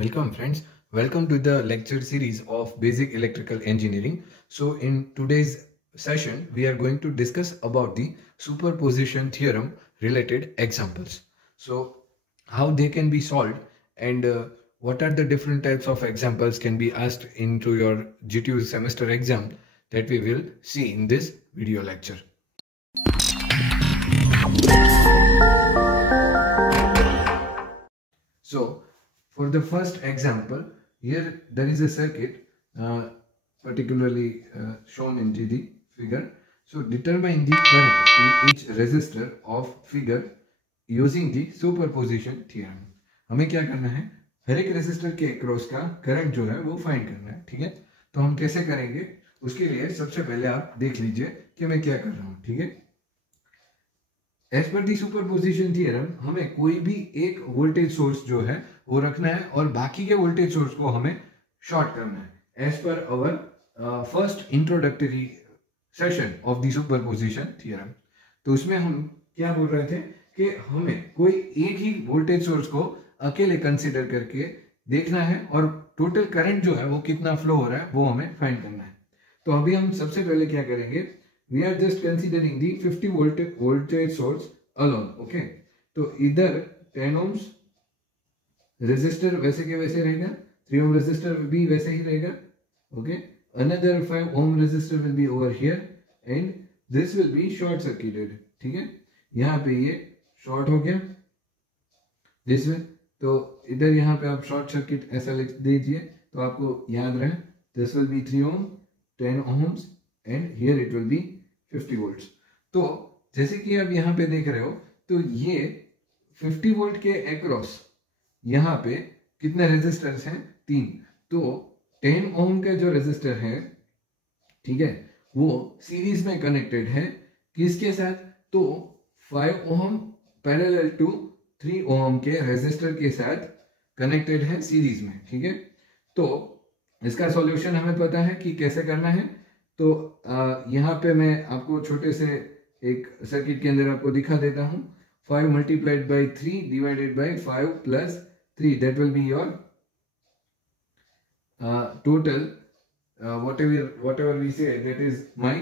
Welcome friends, welcome to the lecture series of Basic Electrical Engineering. So in today's session, we are going to discuss about the superposition theorem related examples. So how they can be solved and what are the different types of examples can be asked into your GTU semester exam that we will see in this video lecture. So for the first example, here there is a circuit particularly shown in the figure. So determine the current in each resistor of figure using the superposition theorem. हमें क्या करना है, हर एक resistor के across का current जो है वो फाइंड करना है. ठीक है, तो हम कैसे करेंगे उसके लिए सबसे पहले आप देख लीजिए कि मैं क्या कर रहा हूँ. ठीक है, एज पर दी सुपरपोजिशन थियरम हमें कोई भी एक वोल्टेज सोर्स जो है वो रखना है और बाकी के वोल्टेज सोर्स को हमें शॉर्ट करना है as per our first introductory session of the superposition theorem. तो उसमें हम क्या बोल रहे थे कि हमें कोई एक ही वोल्टेज सोर्स को अकेले कंसीडर करके देखना है और टोटल करंट जो है वो कितना फ्लो हो रहा है वो हमें फाइंड करना है. तो अभी हम सबसे पहले क्या करेंगे, we are just considering the 50 volt voltage source alone. Okay, तो इधर 10 ohms resistor वैसे के वैसे रहेगा, 3 ohm resistor भी वैसे ही रहेगा. Okay, another 5 ohm resistor will be over here and this will be short circuited. ठीक है, यहाँ पे ये शॉर्ट हो गया this way. तो इधर यहाँ पे आप शॉर्ट सर्किट ऐसा लिख दीजिए तो आपको याद रहे this will be 3 ohm 10 ohms and here it will be 50 volts. तो जैसे कि आप यहाँ पे देख रहे हो तो ये 50 वोल्ट के अक्रॉस यहाँ पे कितने रेजिस्टर्स हैं, 3. तो 10 ओम का जो रेजिस्टर है, ठीक है, वो सीरीज में कनेक्टेड है किसके साथ, तो 5 ओम पैरेलल टू 3 ओम के रेजिस्टर के साथ कनेक्टेड है सीरीज में. ठीक है, तो इसका सॉल्यूशन हमें पता है कि कैसे करना है. तो यहाँ पे मैं आपको छोटे से एक सर्किट के अंदर आपको दिखा देता हूँ. 5 multiplied by 3 divided by 5 plus 3, that will be your total whatever we say, that is my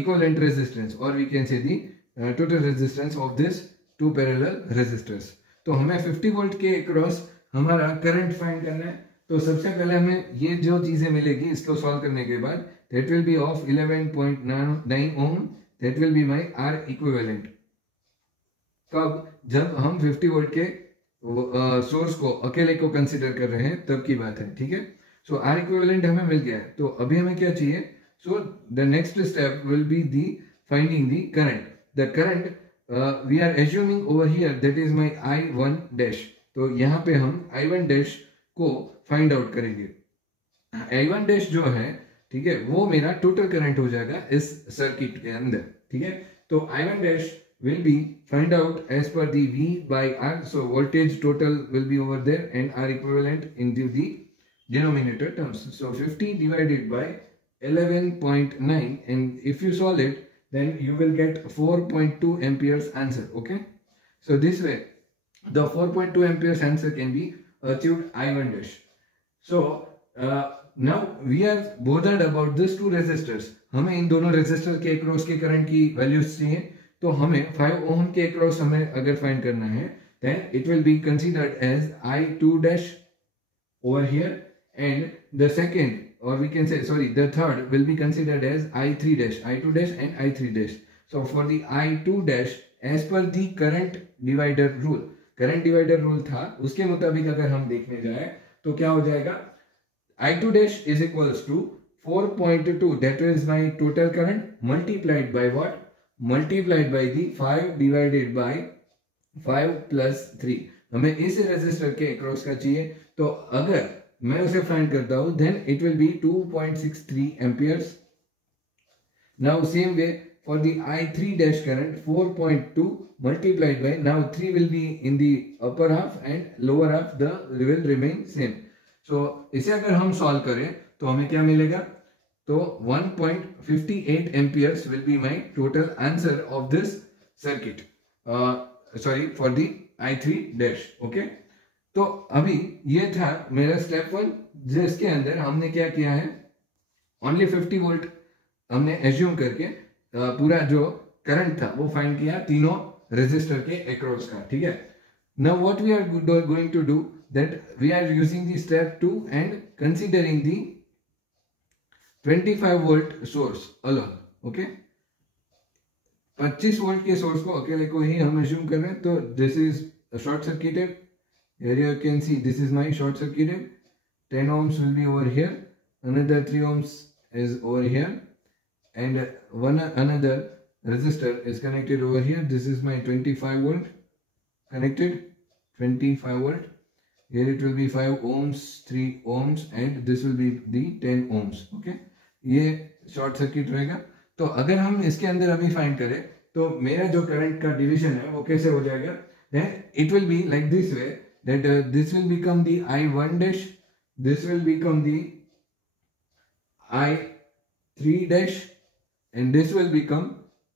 equivalent resistance, or we can say the total resistance of this two parallel resistors. तो हमें 50 volt के across हमारा current find करना है. तो सबसे पहले हमें ये जो चीजें मिलेगी इसको सॉल्व करने के बाद that will be of 11.9 ohm, that will be my R equivalent. कब, जब हम 50 वोल्ट के सोर्स को अकेले को कंसीडर कर रहे हैं तब की बात है. ठीक है, सो R equivalent हमें मिल गया है. तो अभी हमें क्या चाहिए, so the next step will be the finding the current. The current we are assuming over here that is my I1 dash. तो यहाँ पे हम I1 डैश को फाइंड आउट करेंगे. I1 डैश जो है, ठीक है, वो मेरा टोटल करंट हो जाएगा इस सर्किट के अंदर. ठीक है, तो I1 dash will be find out as per the V by R. So voltage total will be over there and R equivalent into the denominator terms. So 50 divided by 11.9, and if you solve it then you will get 4.2 amperes answer. Okay, so this way the 4.2 amperes answer can be achieved I1 dash. So now we are bothered about these two resistors. हमें इन दोनों resistor के across के current की values चाहिए. तो हमें 5 ओम के across हमें अगर फाइंड करना है then it will be considered as I2 dash over here, and the second, or we can say sorry, the third will be considered as I3 dash, I2 dash and I3 dash. So for the I2 dash, as per the current divider rule, current divider rule था उसके मुताबिक अगर हम देखने जाए तो क्या हो जाएगा, I2 dash is equals to 4.2, that is my total current, multiplied by what, multiplied by the 5 divided by 5 plus 3. हमें इस रेजिस्टर के अक्रॉस का चाहिए. तो अगर मैं उसे फाइंड करता हूं then it will be 2.63 amperes. Now same way for the I3 dash current, 4.2 multiplied by, now 3 will be in the upper half and lower half the will remain same. So इसे अगर हम solve करें तो हमें क्या मिलेगा, तो 1.58 amperes will be my total answer of this circuit. Sorry, for the I3 dash. Okay, तो अभी ये था मेरा स्टेप 1, जिसके अंदर हमने क्या किया है, ओनली 50 वोल्ट हमने एज्यूम करके पूरा जो करंट था वो फाइंड किया तीनों रेजिस्टर के अक्रॉस का, ठीक है। Now what we are going to do that we are using the step 2 and considering the 25 volt source alone, okay. 25 volt के सोर्स को अकेले को ही हम एज्यूम कर रहे हैं। तो this is short circuited, here you can see this is my short circuited, 10 ohms will be over here, another 3 ohms is over here, and another resistor is connected over here. This is my 25 volt connected, 25 volt. Here it will be 5 ohms, 3 ohms, and this will be the 10 ohms, okay. ये short circuit रहेगा। तो अगर हम इसके अंदर अभी find करें तो मेरा जो करंट का डिवीजन है वो कैसे हो जाएगा, it will be like this way, that this will become the I1 dash, this will become the I3 dash, and this will become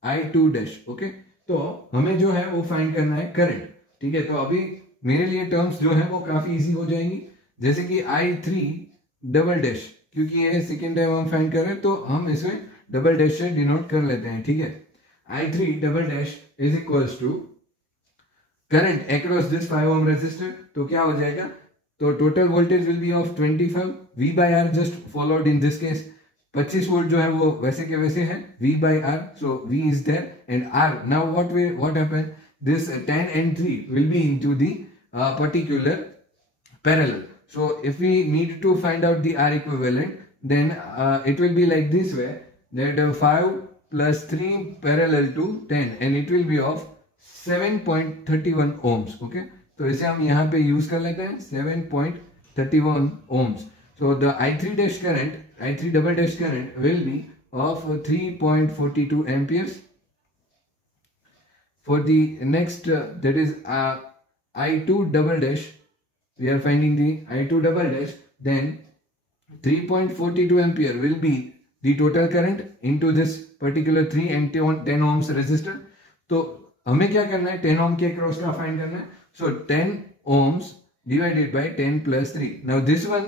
I2 dash, okay। तो हमें जो है वो फाइंड करना है करंट, ठीक है। तो अभी मेरे लिए टर्म्स जो है वो काफी इजी हो जाएंगी, जैसे कि I3 डबल डैश, क्योंकि ये सेकेंड टाइम हम फाइंड कर रहे हैं तो हम इसे डबल डैश से डिनोट कर लेते हैं, ठीक है। I3 double dash is equals to current across this 5 ohm resistor. तो क्या हो जाएगा, तो total voltage will be of 25, V by R just followed in this case. 25 volt जो है वो वैसे के वैसे है, V by R, so V is there and R. Now what happened, this 10 and 3 will be into the particular parallel. So if we need to find out the R equivalent, then it will be like this way, that 5 plus 3 parallel to 10, and it will be of 7.31 ohms, okay। तो इसे हम यहाँ पे use कर लेते हैं 7.31 ohms। So the I3 dash current, I3 double dash current will be of 3.42 amperes. For the next that is I2 double dash, we are finding the I2 double dash, then 3.42 ampere will be the total current into this particular 3 and 10 ohms resistor। तो हमें क्या करना है, 10 ohm के cross का find करना है। So 10 ohms divided by 10 plus 3. Now this one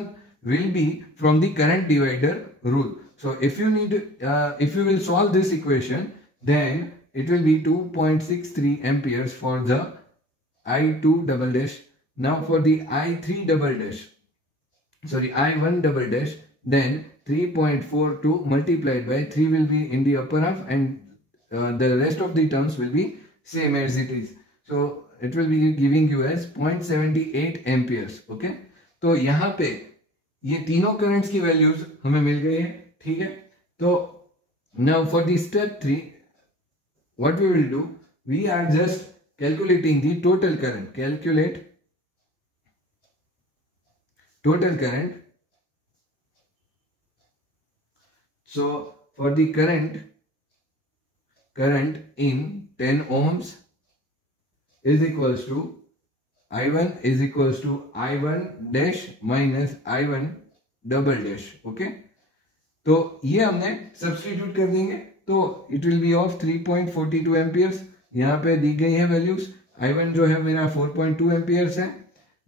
will be from the current divider rule. So if you need, if you will solve this equation, then it will be 2.63 amperes for the I2 double dash. Now for the I3 double dash, sorry, I1 double dash, then 3.42 multiplied by 3 will be in the upper half, and the rest of the terms will be same as it is. So it will be giving you as 0.78 amperes, okay। तो यहाँ पे ये तीनों currents की values हमें मिल गई है, ठीक है। तो now for the step 3, what we will do, we are just calculating the total current, calculate total current। So for the current in 10 ohms is equals to I1 is equals to I1 dash minus I1 double dash, okay। तो ये हमने substitute कर देंगे, तो it will be of 3.42 amperes. यहाँ पे दी गई है वैल्यूज, I1 जो है मेरा 4.2 एम्पियर्स है,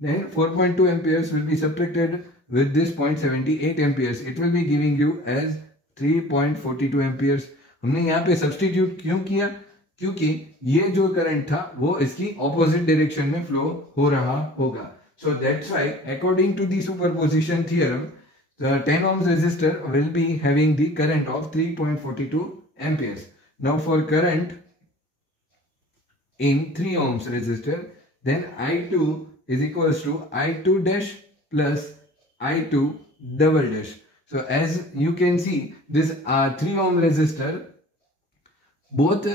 then 4.2 amperes will be subtracted with this 0.78 amperes, it will be giving you as 3.42 amperes। हमने यहाँ पे सब्स्टिट्यूट क्यों किया, क्योंकि ये जो करंट था वो इसकी ऑपोजिट डायरेक्शन में फ्लो हो रहा होगा। So that's why according to the superposition theorem, the 10 ohms resistor will be having the current of 3.42 amperes। Now for current in 3 ohms resistor, then I2 is equals to I2 dash plus I2 double dash। So as you can see, this 3 ohm resistor, both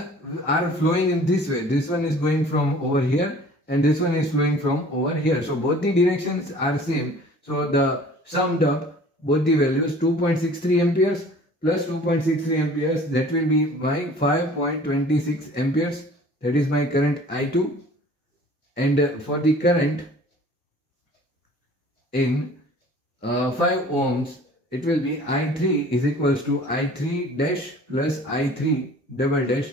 are flowing in this way. This one is going from over here and this one is flowing from over here. So both the directions are same. So the summed up both the values, 2.63 amperes plus 2.63 amperes, that will be my 5.26 amperes. That is my current I2. And for the current in 5 ohms, it will be I3 is equals to I3 dash plus I3 double dash।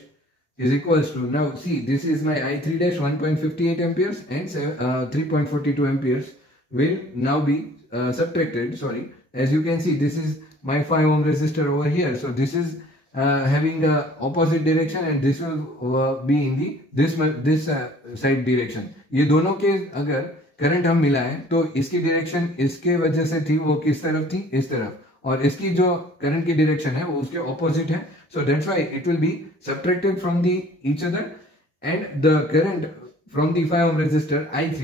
is equals to, now see, this is my I3 dash 1.58 amperes and 3.42 amperes will now be subtracted. Sorry, as you can see, this is my 5 ohm resistor over here, so this is having the opposite direction and this will be in the this side direction. ये दोनों के अगर current हम मिलाएं तो इसकी direction इसके वजह से थी, वो किस तरफ थी, इस तरफ, और इसकी जो करंट की डायरेक्शन है वो उसके ऑपोजिट है. So that's why it will B subtracted from the each other and the current from the 5 ohm resistor I3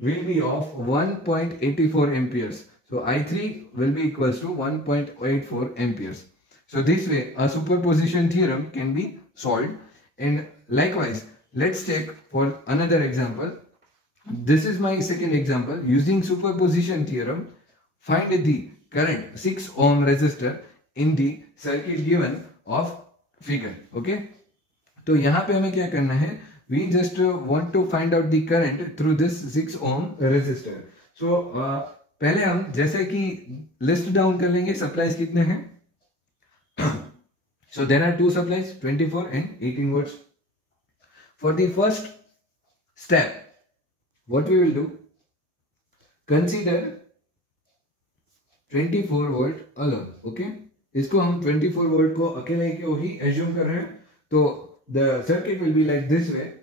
will be of 1.84 amperes. So I3 will be equals to 1.84 amperes. So this way a superposition theorem can be solved. And likewise, let's take for another example. This is my second example. Using superposition theorem, find the current 6 ohm resistor in the circuit given of figure. Okay, तो यहाँ पे हमें क्या करना है, we just want to find out the current through this 6 ohm resistor. So पहले हम जैसे कि लिस्ट डाउन कर लेंगे सप्लाईज कितने हैं. So there are two supplies, 24 and 18 volts. For the first step, what we will do, consider 24 volt alone. Okay, इसको हम 24 volt को अकेले के ही assume कर रहे हैं. तो the circuit will be like this way.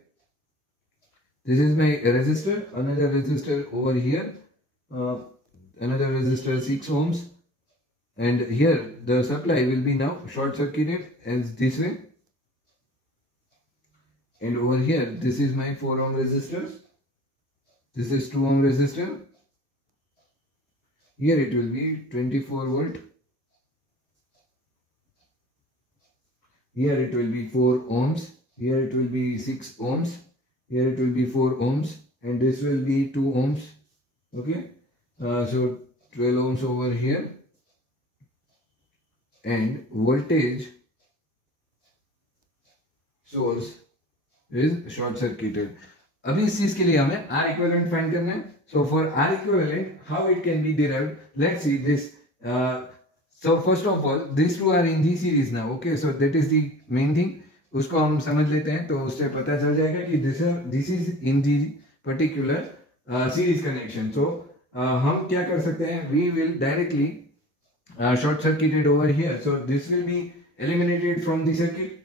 This is my resistor, another resistor over here, another resistor 6 ohms, and here the supply will be now short circuited as this way, and over here this is my 4 ohm resistors, this is 2 ohm resistor, here it will be 24 volt, here it will be 4 ohms, here it will be 6 ohms, here it will be 4 ohms, and this will be 2 ohms. Okay, so 12 ohms over here, and voltage source is short circuited. अभी इस चीज के लिए हमें R equivalent find करना है. So for R equivalent, how it can be derived? Let's see this. So first of all, these two are in the series now. Okay, so that is the main thing. उसको हम समझ लेते हैं तो उससे पता चल जाएगा कि this is in the particular series connection. So हम क्या कर सकते हैं? We will directly short circuited over here, so this will be eliminated from the circuit.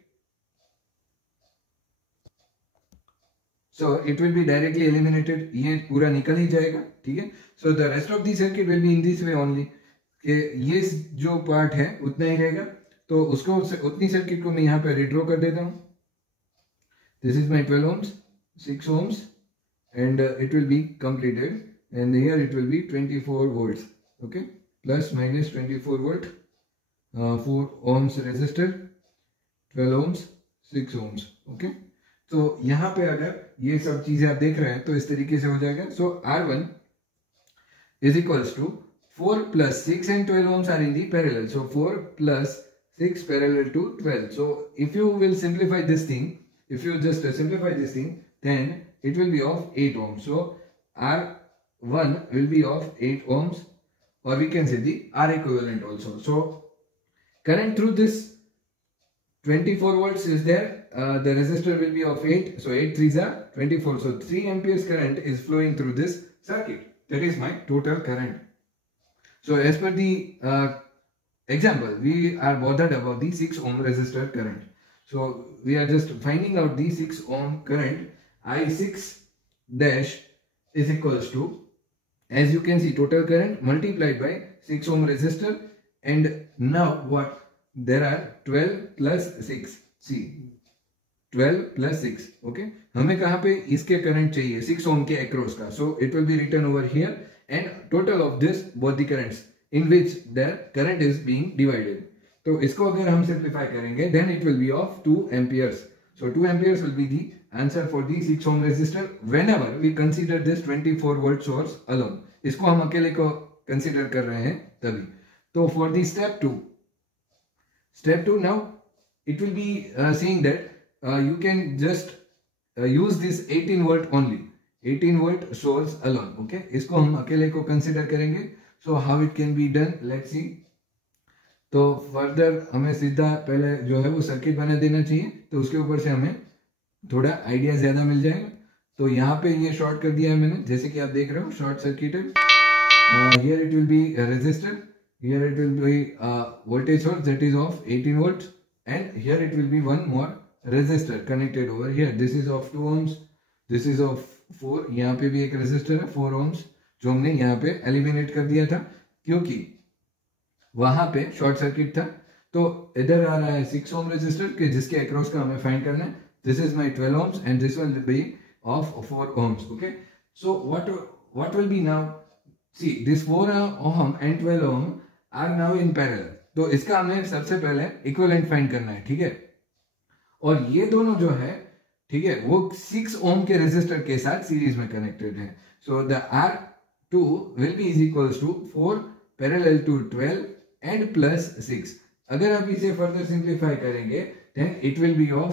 So it will be directly eliminated. ये पूरा निकल ही जाएगा. ठीक है. So the rest of the circuit will be in this way only. कि ये जो part है उतना ही रहेगा. तो उसको उतनी सर्किट को मैं यहाँ पे रिड्रॉ कर देता हूँ. This is my 12 ohms, 6 ohms, and it will be completed. And here it will be 24 volts. Okay. Plus minus 24 volt, 4 ohms resistor, 12 ohms, 6 ohms. Okay, तो यहाँ पे अगर ये सब चीजें आप देख रहे हैं तो इस तरीके से हो जाएगा. So R1 is equals to 4 plus 6 and 12 ohms are in the parallel. So 4 plus 6 parallel to 12. So if you will simplify this thing, if you just simplify this thing, then it will be of 8 ohms. So R1 will be of 8 ohms. Or we can say the R equivalent also. So current through this 24 volts is there. The resistor will be of 8. So 8 3s are 24. So 3 amperes current is flowing through this circuit. That is my total current. So as per the example, we are bothered about the 6 ohm resistor current. So we are just finding out the 6 ohm current. I6 dash is equals to, as you can see, total current multiplied by 6 ohm resistor. And now what? There are 12 plus 6. See, 12 plus 6. Okay, हमें कहाँ पे इसके current चाहिए? 6 ohm के across का. So it will be written over here, and total of this both the currents in which the current is being divided. तो इसको अगर हम simplify करेंगे, then it will be of 2 amperes. So 2 amperes will be the answer for the 6 ohm resistor whenever we consider this 24 volt source alone. इसको हम अकेले को consider कर रहे हैं तभी. तो for the step 2 now it will be saying that you can just use this 18 volt only, 18 volt source alone. Okay, इसको हम अकेले को consider करेंगे. So how it can be done? Let's see. तो फर्दर हमें सीधा पहले जो है वो सर्किट बना देना चाहिए, तो उसके ऊपर से हमें थोड़ा आइडिया ज्यादा मिल जाएगा। तो यहाँ पे ये शॉर्ट कर दिया है मैंने, जैसे कि आप देख रहे हो short circuited. Here it will be resistor, here it will be voltage source that is of 18 volts, and here it will be one more resistor connected over here. This is of 2 ohms, this is of 4, यहाँ पे भी एक resistor है 4 ohms जो हमने यहाँ पे eliminate कर दिया था क्योंकि वहां पे शॉर्ट सर्किट था। तो इधर आ रहा है 6 ohm रेजिस्टर के जिसके अक्रॉस का हमें फाइंड करना है। This is my 12 ohms and this will be of 4 ohms. Okay, so what will be now, see this 4 ohm and 12 ohm are now in parallel, तो इसका हमें सबसे पहले इक्विवेलेंट फाइंड करना है, ठीक है। और ये दोनों जो है, ठीक है, वो 6 ohm के रेजिस्टर के साथ सीरीज में कनेक्टेड है। So the R2 will be is equals to 4 parallel to 12 and plus 6. अगर आप इसे फर्दर सिंप्लीफाई करेंगे then it will be of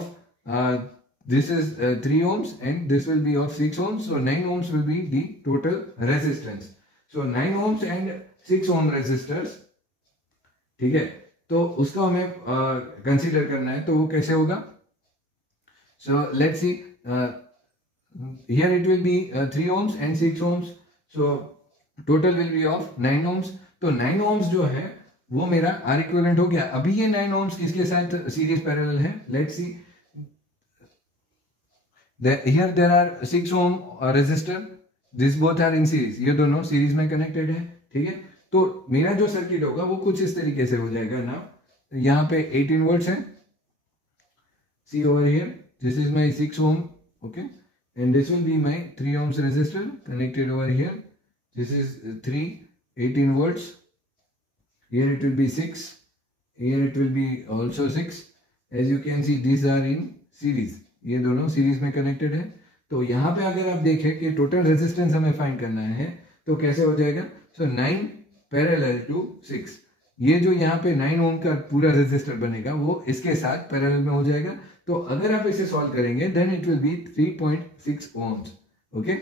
this is 3 ohms and this will be of 6 ohms, so 9 ohms will be the total resistance. So 9 ohms and 6 ohm resistors, ठीक है, तो उसका हमें consider करना है। तो वो कैसे होगा? So let's see, here it will B 3 ohms and 6 ohms, so total will be of 9 ohms। तो 9 ohms जो है वो मेरा आर इक्विवेलेंट हो गया। अभी ये 9 ohms किसके साथ सीरीज पैरेलल है? Let's see, here there are 6 ohm resistor, this both are in series, ये दोनों सीरीज में कनेक्टेड है, ठीक है। तो मेरा जो सर्किट होगा वो कुछ इस तरीके से हो जाएगा ना। यहाँ पे 18 volts है, see over here, this is my 6 ohm, okay, and this will be my 3 ohms resistor connected over here. This is 3 18 volts, here it will be 6, here it will be also 6. As you can see these are in series, ये दोनों series में connected है। तो यहाँ पे अगर आप देखें कि टोटल रेजिस्टेंस हमें फाइंड करना है तो कैसे हो जाएगा? सो 9 पैरेलल टू 6, ये जो यहाँ पे 9 ओम का पूरा रेजिस्टर बनेगा वो इसके साथ पैरेलल में हो जाएगा। तो अगर आप इसे सॉल्व करेंगे then it will be 3.6 ohms। Okay,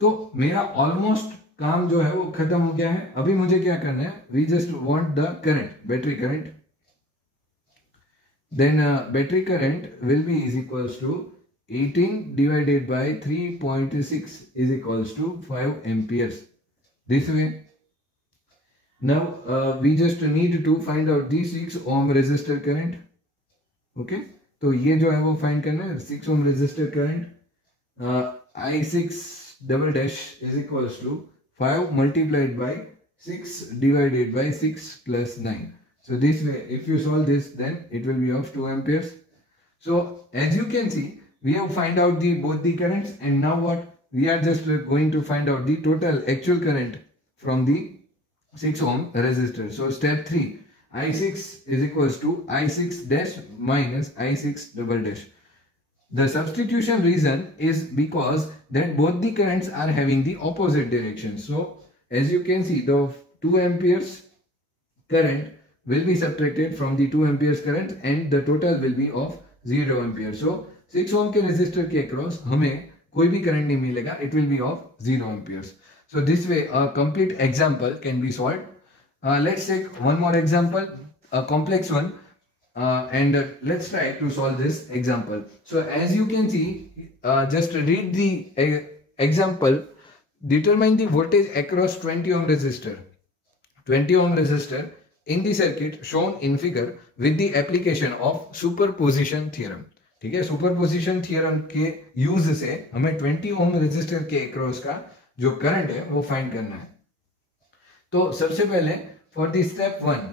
तो मेरा ऑलमोस्ट काम जो है वो खत्म हो गया है। अभी मुझे क्या करना है? We just want the current, battery current. Then battery current will be is equals to 18 divided by 3.6 is equals to 5 amperes. This way. Now we just need to find out the 6 ohm resistor current. Okay, तो ये जो है वो find करना है 6 ohm resistor current। I6 double dash is equals to 5 multiplied by 6 divided by 6 plus 9. So this way, if you solve this, then it will be of 2 amperes. So as you can see, we have find out the both the currents, and now what? We are just going to find out the total actual current from the 6 ohm resistor. So step 3, I6 is equals to I6 dash minus I6 double dash. The substitution reason is because that both the currents are having the opposite direction. So as you can see, the 2 amperes current will be subtracted from the 2 amperes current and the total will be of 0 ampere. So 6 ohm के resistor के across हमें कोई भी current नहीं मिलेगा, it will be of 0 amperes. So this way a complete example can be solved. Let's take one more example, a complex one, and let's try to solve this example. So as you can see, just read the example. Determine the voltage across 20 ohm resistor. 20 ohm resistor in the circuit shown in figure with the application of superposition theorem. ठीक है, superposition theorem के use से हमें 20 ohm resistor के across का जो current है वो फाइंड करना है। तो सबसे पहले for the step 1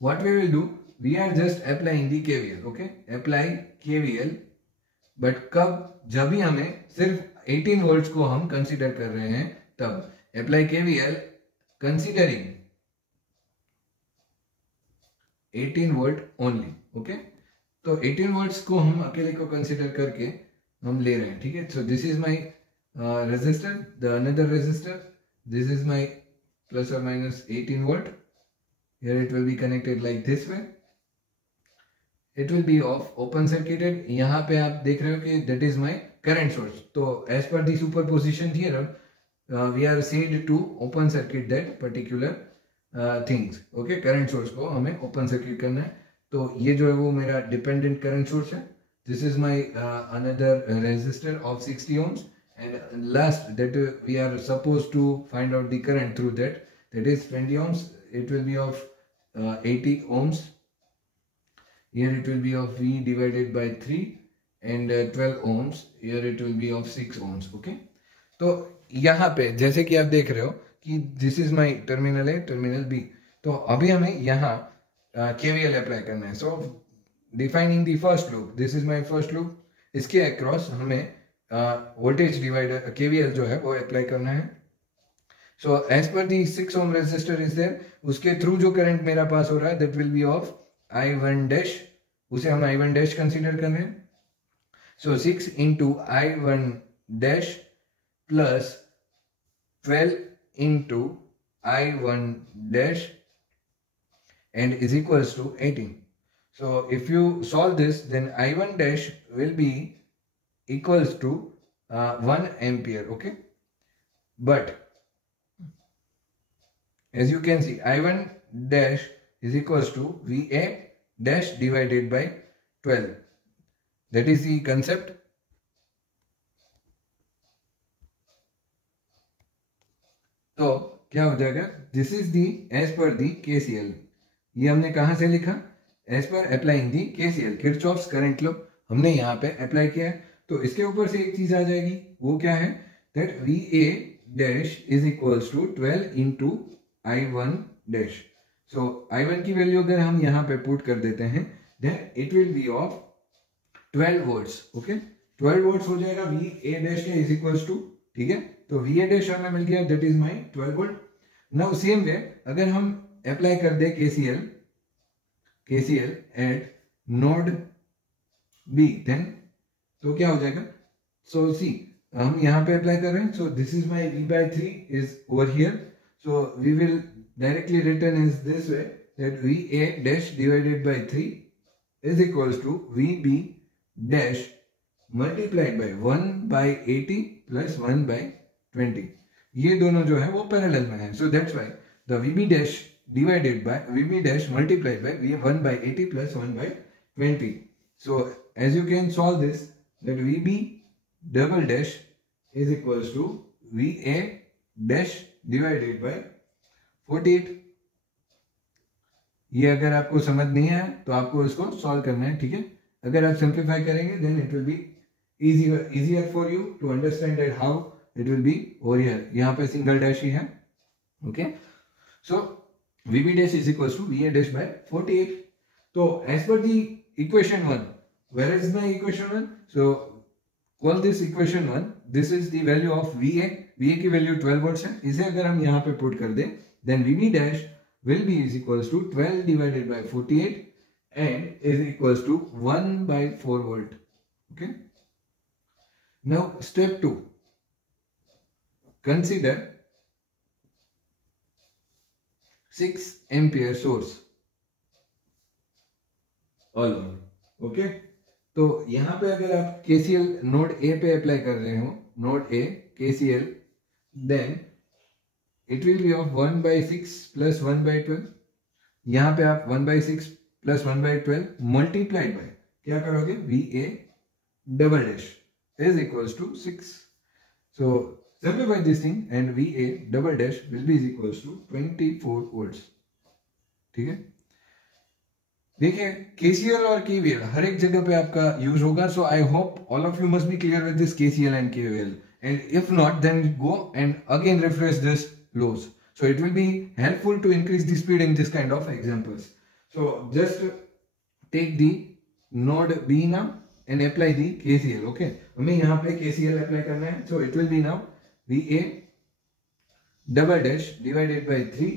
what we will do, we are just applying the KVL. Okay, apply KVL, but कब? जब भी हमें सिर्फ 18 वोल्ट्स को हम कंसीडर कर रहे हैं तब apply KVL considering 18 volt only. Okay, तो 18 वोल्ट्स को हम अकेले को कंसीडर करके हम ले रहे हैं, ठीक है। So this is my resistor, the another resistor, this is my plus और minus 18 volt, here it will be connected like this way, it will be of open circuited. यहाँ पे आप देख रहे हो कि that is my current source. तो as per the superposition theorem we are said to open circuit that particular things, okay. Current source को हमें ओपन सर्किट करना है, तो ये जो है वो मेरा डिपेंडेंट करंट सोर्स है। This is my another resistor of 60 ohms, and last that we are supposed to find out the current through that is 20 ohms. It will be of 80 ohms. Here it will be of V divided by 3, and 12 ohms. Here it will be of 6 ohms, okay. तो यहाँ पे जैसे कि आप देख रहे हो कि this is my terminal A, terminal B, तो अभी हमें यहाँ केवीएल अप्लाई करना है। So defining the first loop, this is my first loop, इसके अक्रॉस हमें वोल्टेज डिवाइडर केवीएल जो है वो अप्लाई करना है। So as per the 6 ohm resistor is there, उसके थ्रू जो करंट मेरा पास हो रहा है that will be of I1 dash, उसे हम I1 डैश कंसीडर कर रहे हैं। सो 6 into I1 dash plus 12 into I1 dash and is equals to 18. So if you solve this, then I1 dash will be equals to 1 ampere, okay. But as you can see, I1 dash is equals to VA dash divided by 12. That is the concept. तो क्या हो जाएगा, this is the as per the KCL, ये हमने कहां से लिखा, as per applying दी KCL, Kirchhoff's current law हमने यहाँ पे अप्लाई किया है। तो इसके ऊपर से एक चीज आ जाएगी, वो क्या है, that V A dash is equals to 12 into I1 dash. So I1 की वैल्यू अगर हम यहाँ पे पुट कर देते हैं, then it will be of 12 volts, okay. 12 volts हो जाएगा वी ए डैश के इज इक्वल्स टू, ठीक है। तो वी ए डैश हमें मिल गया, that is my 12 volt. Now same way अगर हम अप्लाई कर दे KCL at node B, then तो क्या हो जाएगा, सो सी हम यहाँ पे अप्लाई कर रहे हैं। So this is my V by 3 is over here, so we will directly return is this way, that V A dash divided by 3 is equals to V B dash multiplied by 1 by 80 plus 1 by 20। ये दोनों जो है वो parallel में है, so that's why the VB dash divided by VB dash multiplied by 1 by 80 plus 1 by 20। So as you can solve this, that VB double dash is equals to VA dash divided by 48। ये अगर आपको समझ नहीं आया तो आपको इसको solve करना है, ठीक है। अगर आप सिंप्लीफाई करेंगे then it will be easier for you to understand that how it will be over here. यहाँ पे सिंगल डैश ही है, okay. So VB dash is equals to VA dash by 48. तो as per the equation 1, where is my equation 1? So call this equation 1. This is the value of VA. VA की value 12 volts है, इसे अगर हम यहाँ पे put कर दें, then VB dash will be is equals to 12 divided by 48 and is equals to 1 by 4 volt, okay. Now step 2, consider 6 ampere source all on, okay. तो यहां पे अगर आप KCL नोड A पे अप्लाई कर रहे हो, node A KCL, then it will be of 1 by 6 plus 1 by 12। यहां पे आप 1 by 6 plus 1 by 12 multiplied by क्या करोगे, VA double dash is equals to 6. So simplify this thing and VA double dash will be is equals to 24 volts, ठीक है। देखिए KCL और KVL हर एक जगह पे आपका यूज होगा, so I hope all of you must be clear with this KCL and KVL, and if not then go and again refresh this laws, so it will be helpful to increase the speed in this kind of examples. So just take the node B now and apply the KCL, okay. हमें यहाँ पे KCL apply करना है, so it will be now VA double dash divided by 3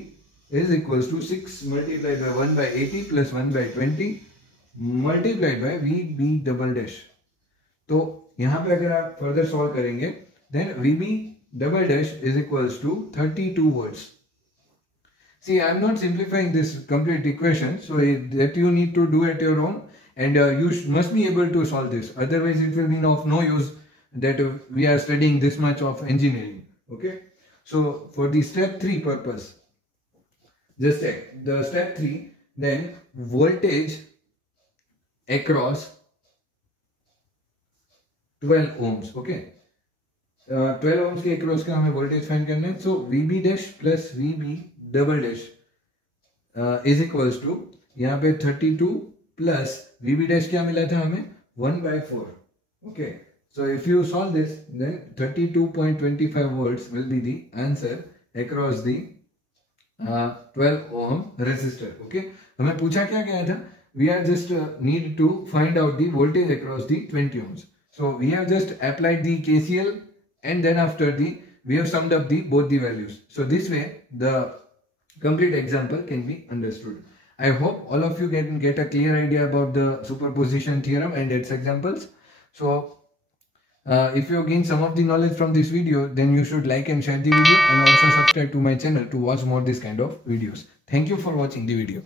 is equals to 6 multiplied by 1 by 80 plus 1 by 20 multiplied by VB double dash। तो यहाँ पे अगर आप फर्दर सॉल्व करेंगे then VB double dash is equals to 32 volts। See, I am not simplifying this complete equation, so that you need to do at your own, and you must be able to solve this, otherwise it will be of no use that we are studying this much of engineering, okay. So for the step 3 purpose, just check the step 3. Then voltage across 12 ohms. Okay, 12 ohms के across का हमें voltage find करना है. So VB dash plus VB double dash is equals to यहाँ पे 32 plus VB dash क्या मिला था हमें 1/4. Okay, so if you solve this, then 32.25 volts will be the answer across the 12 ohm resistor. Okay, हमें पूछा क्या गया था? We are just need to find out the voltage across the 20 ohms. So we have just applied the KCL, and then after we have summed up both the values. So this way the complete example can be understood. I hope all of you can get a clear idea about the superposition theorem and its examples. So if you gain some of the knowledge from this video, then you should like and share the video, and also subscribe to my channel to watch more this kind of videos. Thank you for watching the video.